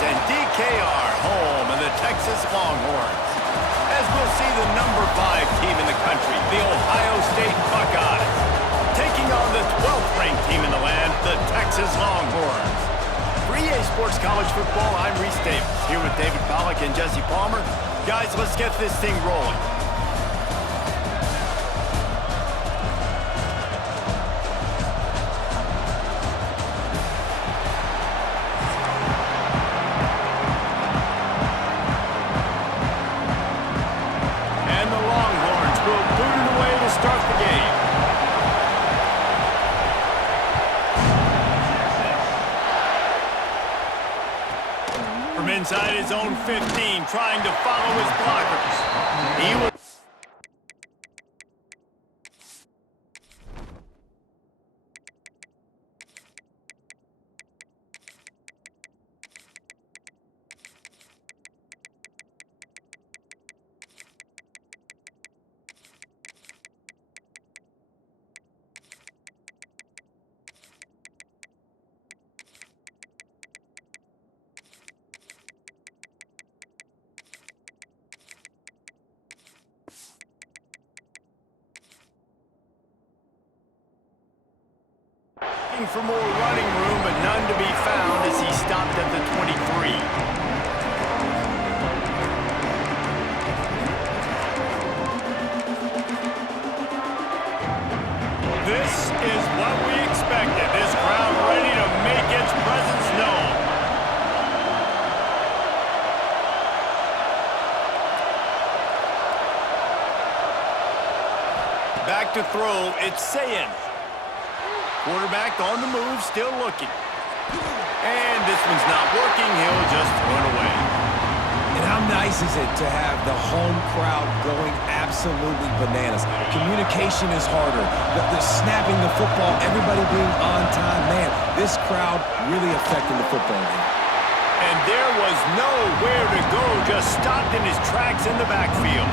and DKR, home of the Texas Longhorns. As we'll see the number 5 team in the country, the Ohio State Buckeyes, taking on the 12th ranked team in the land, the Texas Longhorns. For EA Sports College Football, I'm Reese Davis, here with David Pollack and Jesse Palmer. Guys, let's get this thing rolling. Inside his own 15, trying to follow his blockers. He was for more running room, but none to be found as he stopped at the 23. This is what we expected. This crowd ready to make its presence known. Back to throw, it's Sayin. Quarterback on the move, still looking. And this one's not working. He'll just throw it away. And how nice is it to have the home crowd going absolutely bananas? Communication is harder. The snapping the football, everybody being on time. Man, this crowd really affecting the football game. And there was nowhere to go, just stopped in his tracks in the backfield.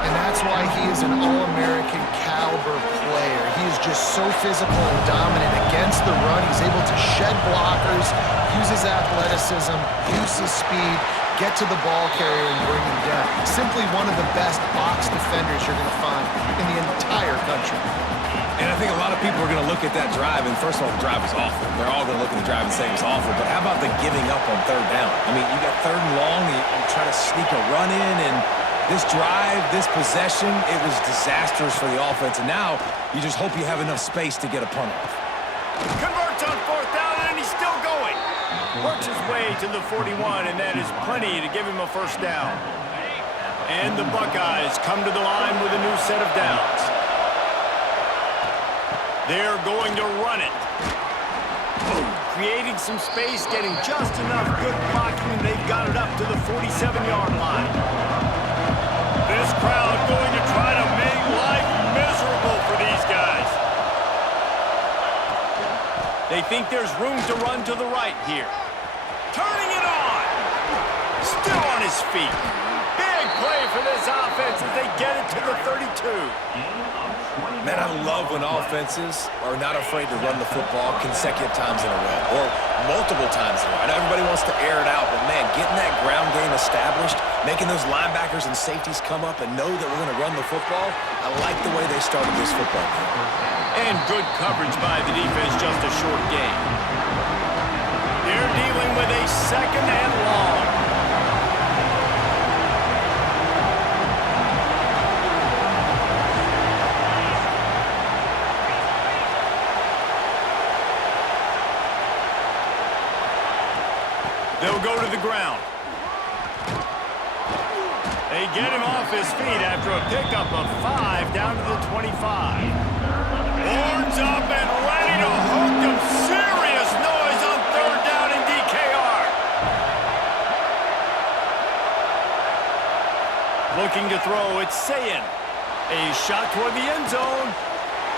And that's why he is an All-American caliber player. He is just so physical and dominant against the run. He's able to shed blockers, use his athleticism, use his speed, get to the ball carrier and bring him down. Simply one of the best box defenders you're going to find in the entire country. And I think a lot of people are going to look at that drive, and first of all, the drive was awful. They're all going to look at the drive and say it's awful, but how about the giving up on third down? I mean, you got 3rd and long, you try to sneak a run in, and this drive, this possession, it was disastrous for the offense. And now you just hope you have enough space to get a punt off. Converts on 4th down, and he's still going. Works his way to the 41, and that is plenty to give him a first down. And the Buckeyes come to the line with a new set of downs. They're going to run it. Creating some space, getting just enough good blocking, and they've got it up to the 47-yard line. This crowd going to try to make life miserable for these guys. They think there's room to run to the right here. Turning it on. Still on his feet. Big play for this offense as they get it to the 32. Man, I love when offenses are not afraid to run the football consecutive times in a row or multiple times in a row. I know everybody wants to air it out, but man, getting that ground game established, making those linebackers and safeties come up and know that we're going to run the football, I like the way they started this football game. And good coverage by the defense, just a short gain. They're dealing with a 2nd and long. They'll go to the ground. They get him off his feet after a pickup of 5 down to the 25. Horns up and ready to hook him. Serious noise on 3rd down in DKR. Looking to throw, it's Sayin. A shot toward the end zone.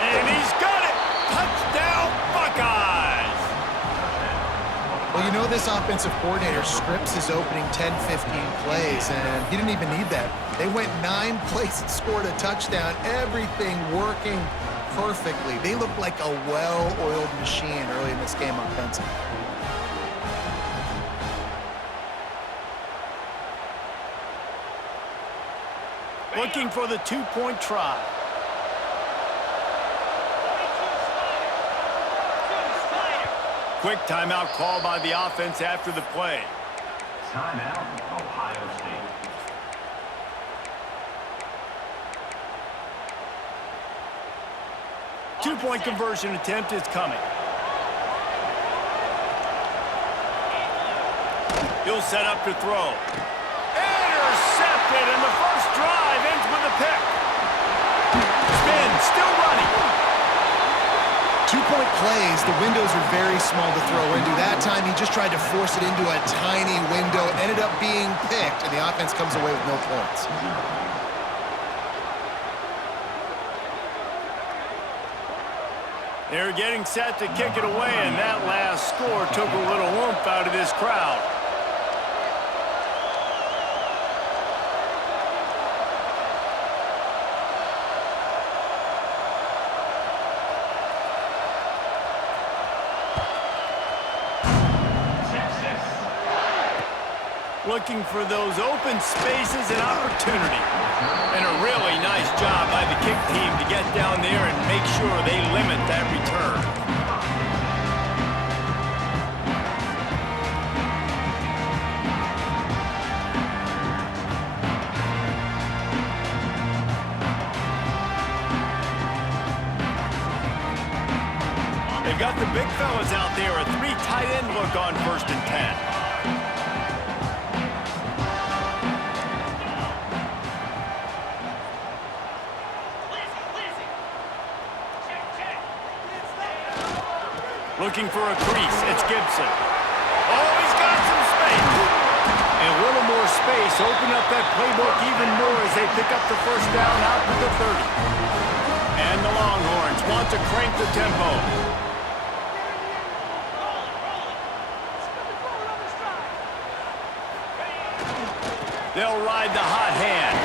And he's got it. Touchdown, Buckeyes. Well, you know this offensive coordinator scripts his opening 10, 15 plays, and he didn't even need that. They went 9 plays and scored a touchdown, everything working perfectly. They looked like a well-oiled machine early in this game offensively. Looking for the two-point try. Quick timeout call by the offense after the play. Timeout, Ohio State. Two-point conversion attempt is coming. He'll set up to throw. Intercepted, and the first drive ends with a pick. Spin, still running. Two-point plays, the windows are very small to throw into. That time, he just tried to force it into a tiny window, ended up being picked, and the offense comes away with no points. They're getting set to kick it away, and that last score took a little oomph out of this crowd. Looking for those open spaces and opportunity. And a really nice job by the kick team to get down there and make sure they limit that return. They've got the big fellas out there, a 3 tight end look on 1st and 10. Looking for a crease. It's Gibson. Oh, he's got some space. And a little more space. Open up that playbook even more as they pick up the first down out to the 30. And the Longhorns want to crank the tempo. They'll ride the hot hand.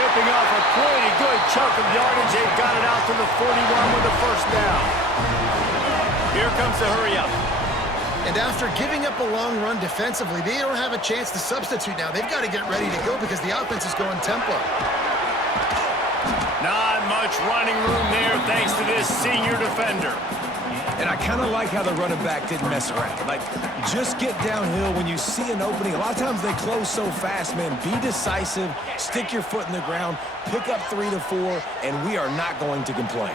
Ripping off a pretty good chunk of yardage. They've got it out to the 41 with the first down. Here comes the hurry-up. And after giving up a long run defensively, they don't have a chance to substitute now. They've got to get ready to go because the offense is going tempo. Not much running room there thanks to this senior defender. And I kind of like how the running back didn't mess around. Like, just get downhill when you see an opening. A lot of times they close so fast, man. Be decisive, stick your foot in the ground, pick up 3 to 4, and we are not going to complain.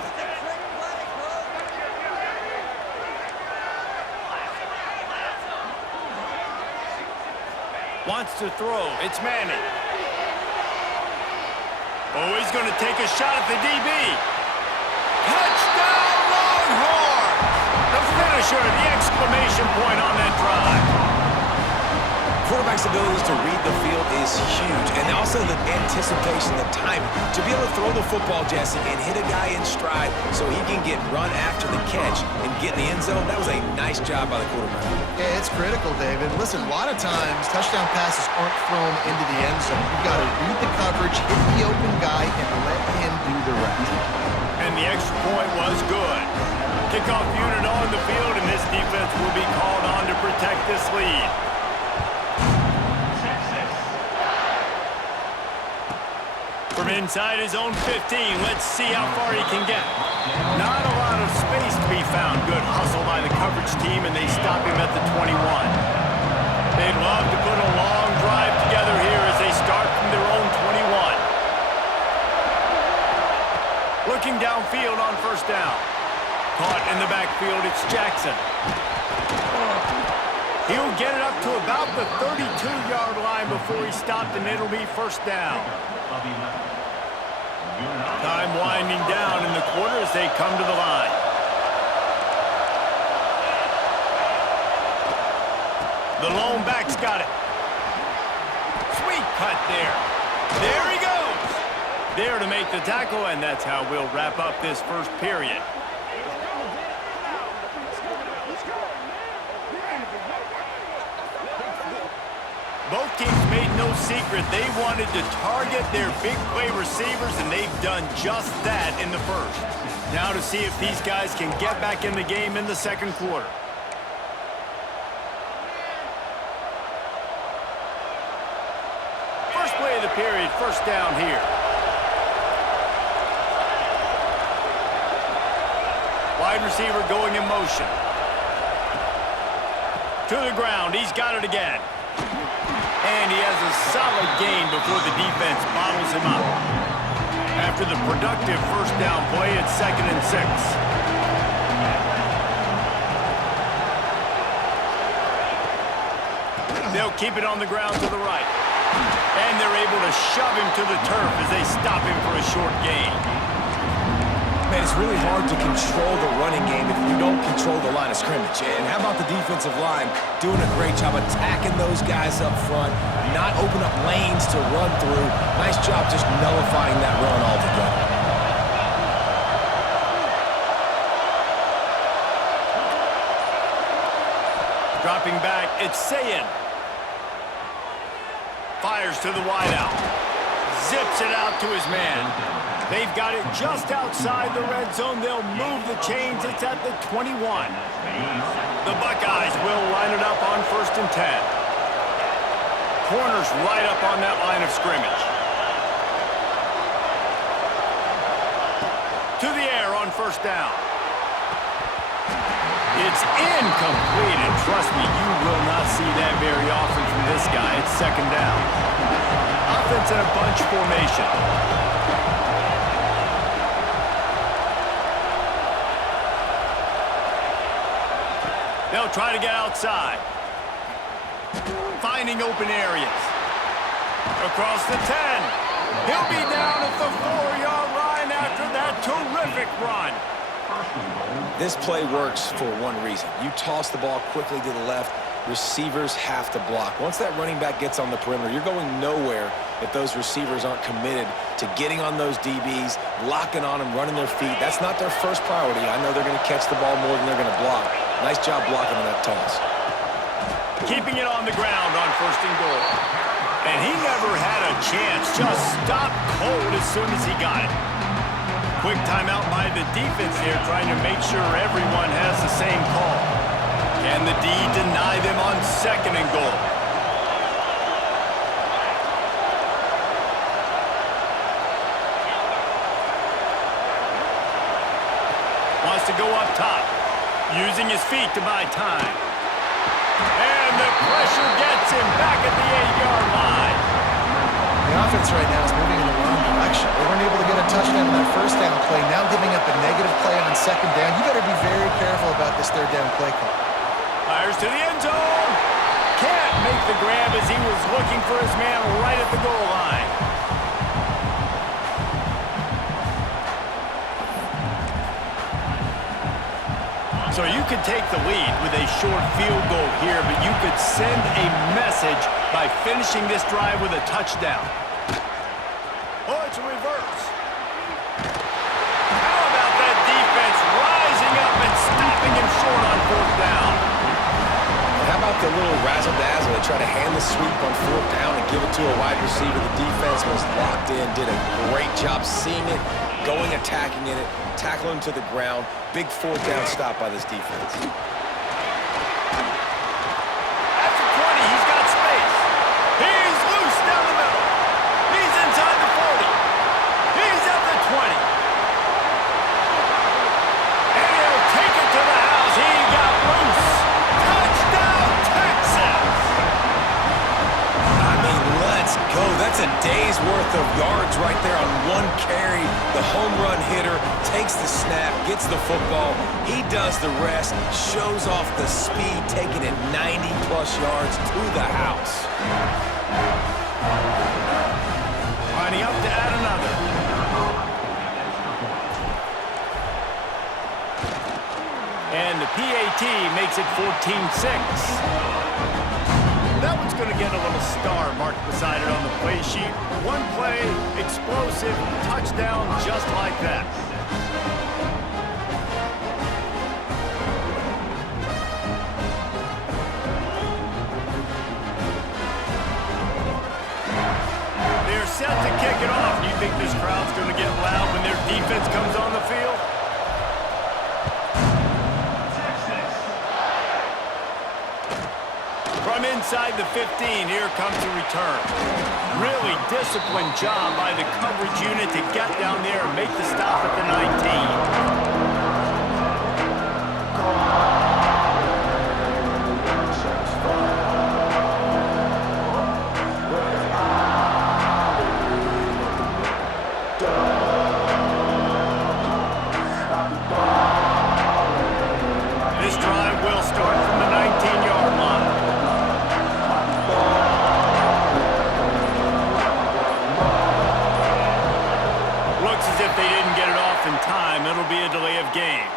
Wants to throw. It's Manning. Oh, he's going to take a shot at the DB. Touchdown, Longhorns! The finisher, the exclamation point on that drive. Quarterback's abilities to read the field is huge, and also the anticipation, the timing. To be able to throw the football, Jesse, and hit a guy in stride so he can get run after the catch and get in the end zone, that was a nice job by the quarterback. Yeah, it's critical, David. Listen, a lot of times, touchdown passes aren't thrown into the end zone. You've got to read the coverage, hit the open guy, and let him do the rest. And the extra point was good. Kickoff unit on the field, and this defense will be called on to protect this lead. From inside his own 15, let's see how far he can get. Not a lot of space to be found. Good hustle by the coverage team, and they stop him at the 21. They'd love to put a long drive together here as they start from their own 21. Looking downfield on 1st down. Caught in the backfield, it's Jackson. He'll get it up to about the 32-yard line before he stopped, and it'll be 1st down. Time winding down in the quarter as they come to the line. The lone back's got it. Sweet cut there. There he goes. There to make the tackle, and that's how we'll wrap up this first period. Both teams made no secret they wanted to target their big play receivers, and they've done just that in the first. Now to see if these guys can get back in the game in the second quarter. First play of the period. First down here. Wide receiver going in motion. To the ground. He's got it again. And he has a solid gain before the defense bottles him up. After the productive first down play, it's 2nd and 6. They'll keep it on the ground to the right. And they're able to shove him to the turf as they stop him for a short gain. Man, it's really hard to control the running game if you don't control the line of scrimmage. And how about the defensive line doing a great job attacking those guys up front, not open up lanes to run through. Nice job just nullifying that run altogether. Dropping back, it's Sayin. Fires to the wideout. Zips it out to his man. They've got it just outside the red zone. They'll move the chains. It's at the 21. The Buckeyes will line it up on 1st and 10. Corners right up on that line of scrimmage. To the air on 1st down. It's incomplete, and trust me, you will not see that very often from this guy. It's 2nd down. Offense in a bunch formation. They'll try to get outside. Finding open areas. Across the 10. He'll be down at the 4-yard line after that terrific run. This play works for one reason. You toss the ball quickly to the left, receivers have to block. Once that running back gets on the perimeter, you're going nowhere if those receivers aren't committed to getting on those DBs, locking on them, running their feet. That's not their first priority. I know they're going to catch the ball more than they're going to block. Nice job blocking on that toss. Keeping it on the ground on 1st and goal. And he never had a chance. Just stopped cold as soon as he got it. Quick timeout by the defense there, trying to make sure everyone has the same call. Can the D deny them on 2nd and goal? Wants to go up top, using his feet to buy time. And the pressure gets him back at the 8-yard line. The offense right now is moving in the wrong direction. They weren't able to get a touchdown on that 1st down play. Now giving up a negative play on 2nd down. You better be very careful about this 3rd down play call. Fires to the end zone. Can't make the grab as he was looking for his man right at the goal line. So you could take the lead with a short field goal here, but you could send a message by finishing this drive with a touchdown. Oh, it's a reverse. How about that defense rising up and stopping him short on 4th down? And how about the little razzle-dazzle? They try to hand the sweep on 4th down and give it to a wide receiver. The defense was locked in, did a great job seeing it, going, attacking in it, tackling to the ground. Big 4th down stop by this defense. After 20, he's got space. He's loose down the middle. He's inside the 40. He's at the 20. And he'll take it to the house. He got loose. Touchdown, Texas! I mean, let's go. That's a day's worth of yards right there on one carry. The home run hitter takes the snap, gets the football. He does the rest, shows off the speed, taking it 90-plus yards to the house. Lining up to add another. And the PAT makes it 14-6. That one's going to get a little star marked beside it on the play sheet. One play, explosive, touchdown, just like that. They're set to kick it off. Do you think this crowd's going to get loud when their defense comes on the field? From inside the 15, here comes the return. Really disciplined job by the coverage unit to get down there and make the stop at the 19. This drive will start from the 19-yard line. Looks as if they didn't get it off in time. It'll be a delay of game.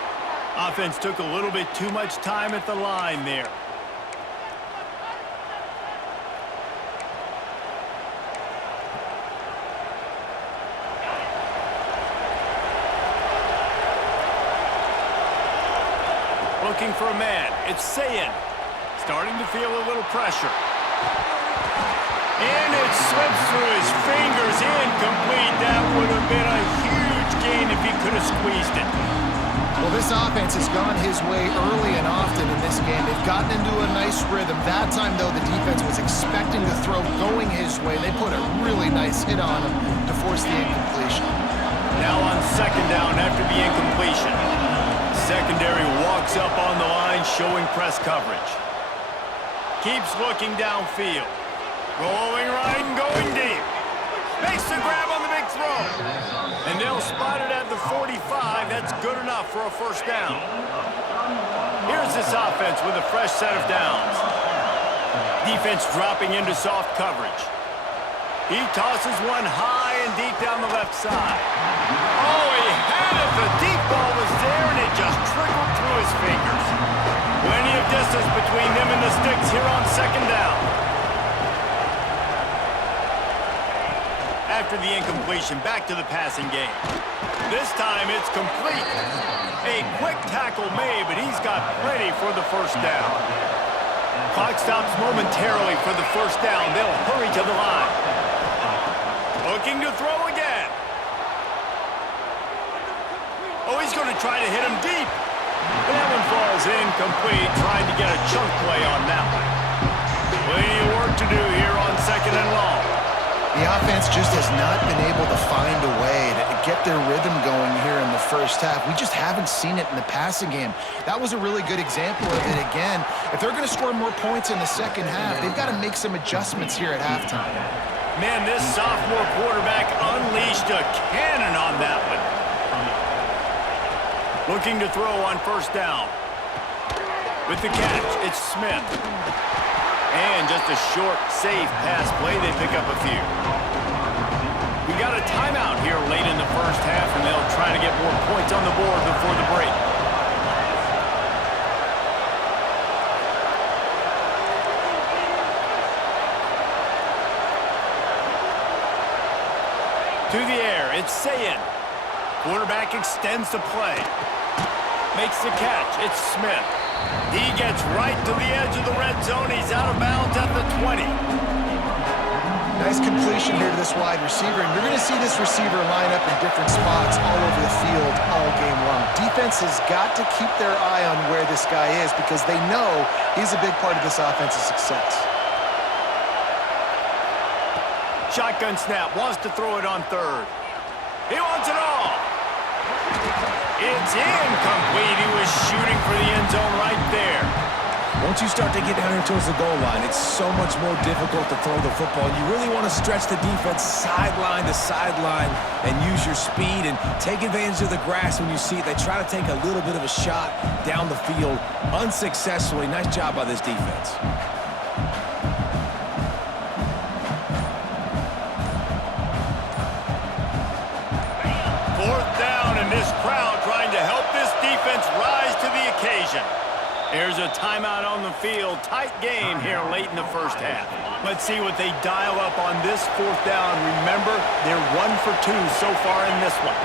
Offense took a little bit too much time at the line there. Looking for a man. It's Sayin. Starting to feel a little pressure. And it slips through his fingers. Incomplete. That would have been a huge gain if he could have squeezed it. Well, this offense has gone his way early and often in this game. They've gotten into a nice rhythm. That time, though, the defense was expecting the throw going his way. They put a really nice hit on him to force the incompletion. Now on second down after the incompletion. Secondary walks up on the line, showing press coverage. Keeps looking downfield. Rolling right and going deep. Makes the grab on the big throw. And they'll spot it at the 45. That's good enough for a first down. Here's this offense with a fresh set of downs. Defense dropping into soft coverage. He tosses one high and deep down the left side. Oh, he had it. The deep ball was there, and it just trickled through his fingers. Plenty of distance between them and the sticks here on second down. After the incompletion, back to the passing game. This time it's complete. A quick tackle made, but he's got plenty for the first down. Clock stops momentarily for the first down. They'll hurry to the line. Looking to throw again. Oh, he's going to try to hit him deep. That one falls incomplete, trying to get a chunk play on that one. Plenty of work to do here on second and long. The offense just has not been able to find a way to get their rhythm going here in the first half. We just haven't seen it in the passing game. That was a really good example of it again. If they're going to score more points in the second half, they've got to make some adjustments here at halftime. Man, this sophomore quarterback unleashed a cannon on that one. Looking to throw on first down. With the catch, it's Smith. And just a short, safe pass play. They pick up a few. We got a timeout here late in the first half, and they'll try to get more points on the board before the break. To the air, it's Sayin. Quarterback extends the play. Makes the catch, it's Smith. He gets right to the edge of the red zone. He's out of bounds at the 20. Nice completion here to this wide receiver, and you're going to see this receiver line up in different spots all over the field all game long. Defense has got to keep their eye on where this guy is because they know he's a big part of this offense's success. Shotgun snap, wants to throw it on third. He wants it all. It's incomplete. He was shooting for the end zone right there. Once you start to get down here towards the goal line, it's so much more difficult to throw the football. You really want to stretch the defense sideline to sideline and use your speed and take advantage of the grass when you see it. They try to take a little bit of a shot down the field unsuccessfully. Nice job by this defense. Fourth down, and this crowd trying to help this defense rise to the occasion. There's a timeout on the field. Tight game here late in the first half. Let's see what they dial up on this fourth down. Remember, they're 1 for 2 so far in this one.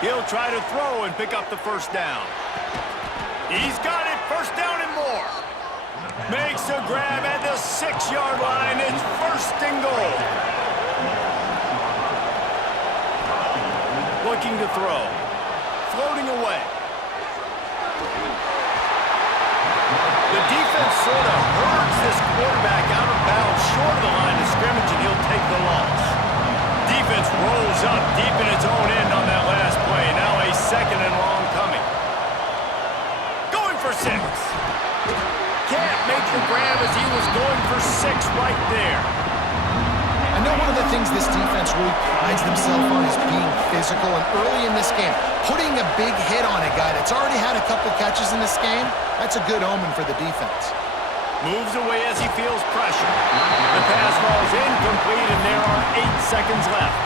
He'll try to throw and pick up the first down. He's got it. First down and more. Makes a grab at the 6-yard line. It's first and goal. Looking to throw. Floating away. The defense sort of herds this quarterback out of bounds short of the line of scrimmage, and he'll take the loss. Defense rolls up deep in its own end on that last play. Now a 2nd and long coming. Going for 6. Can't make the grab as he was going for 6 right there. I know one of the things this defense really prides themselves on is being physical, and early in this game, putting a big hit on a guy that's already had a couple catches in this game, that's a good omen for the defense. Moves away as he feels pressure. The pass falls incomplete, and there are 8 seconds left.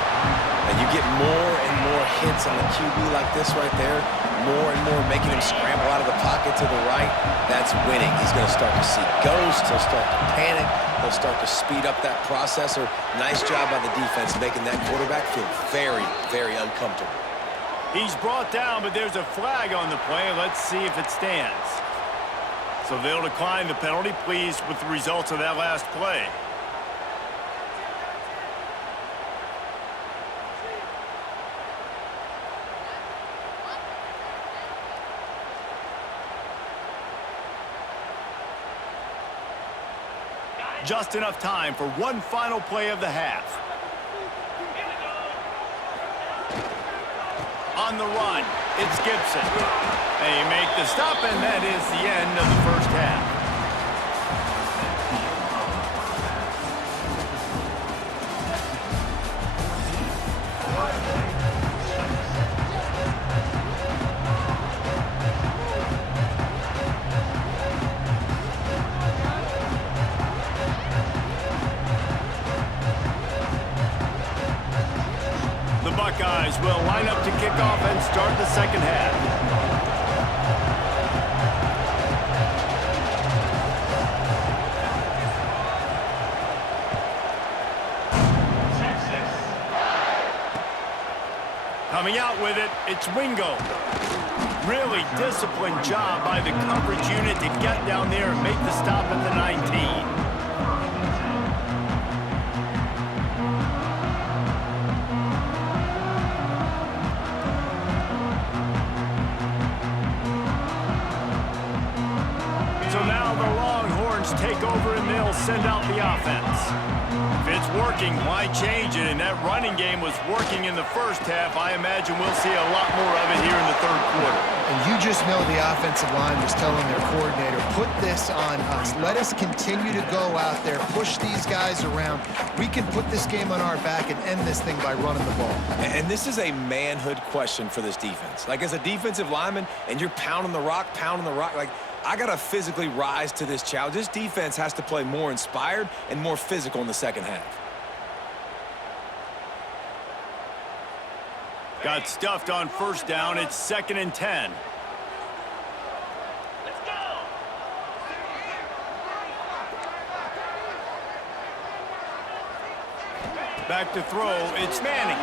And you get more and more hits on the QB like this right there, more and more making him scramble out of the pocket to the right. That's winning. He's going to start to see ghosts. He'll start to panic. He'll start to speed up that processor. Nice job by the defense making that quarterback feel very, very uncomfortable. He's brought down, but there's a flag on the play. Let's see if it stands. So they'll decline the penalty, pleased with the results of that last play. Just enough time for one final play of the half. On the run, it's Gibson. They make the stop, and that is the end of the first half. Buckeyes will line up to kick off and start the second half. Coming out with it, it's Wingo. Really disciplined job by the coverage unit to get down there and make the stop at the 19. Take over and they'll send out the offense. If it's working, why change it? And that running game was working in the first half. I imagine we'll see a lot more of it here in the third quarter. And you just know the offensive line was telling their coordinator, put this on us. Let us continue to go out there, push these guys around. We can put this game on our back and end this thing by running the ball. And this is a manhood question for this defense. Like, as a defensive lineman, and you're pounding the rock, like, I got to physically rise to this challenge. This defense has to play more inspired and more physical in the second half. Got stuffed on first down. It's 2nd and 10. Let's go! Back to throw. It's Manning.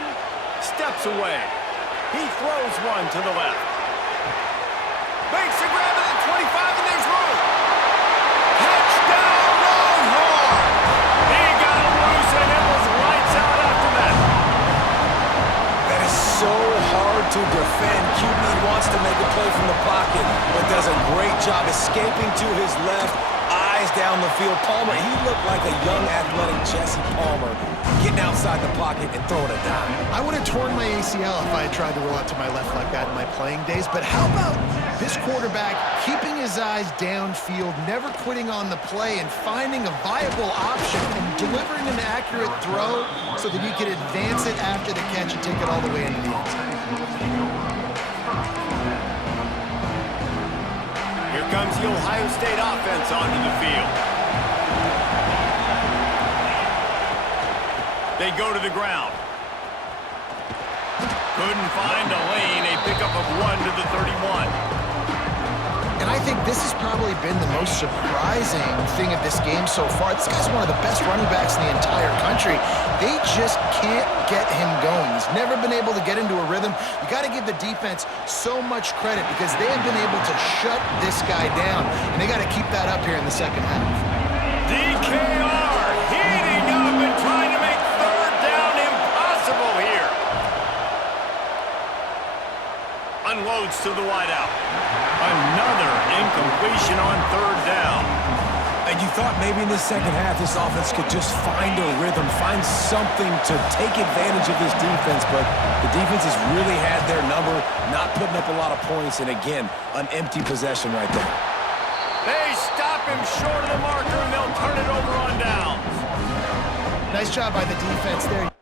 Steps away. He throws one to the left. Makes a grab at the 25, and there's room. Touchdown, Longhorn! He got him loose, and it was lights out after that. That is so hard to defend. QB wants to make a play from the pocket, but does a great job escaping to his left, eyes down the field. Palmer, he looked like a young athletic Jesse Palmer, getting outside the pocket and throwing a dime. I would have torn my ACL if I had tried to roll out to my left like that in my playing days, but how about this quarterback keeping his eyes downfield, never quitting on the play, and finding a viable option and delivering an accurate throw so that he could advance it after the catch and take it all the way into the end zone. Here comes the Ohio State offense onto the field. They go to the ground. Couldn't find a lane. A pickup of 1 to the 31. And I think this has probably been the most surprising thing of this game so far. This guy's one of the best running backs in the entire country. They just can't get him going. He's never been able to get into a rhythm. You got to give the defense so much credit because they have been able to shut this guy down, and they got to keep that up here in the second half. DKR heating up and trying to make third down impossible here. Unloads to the wideout. Another incompletion on third down. And you thought maybe in the second half this offense could just find a rhythm, find something to take advantage of this defense, but the defense has really had their number, not putting up a lot of points, and again, an empty possession right there. They stop him short of the marker, and they'll turn it over on downs. Nice job by the defense there.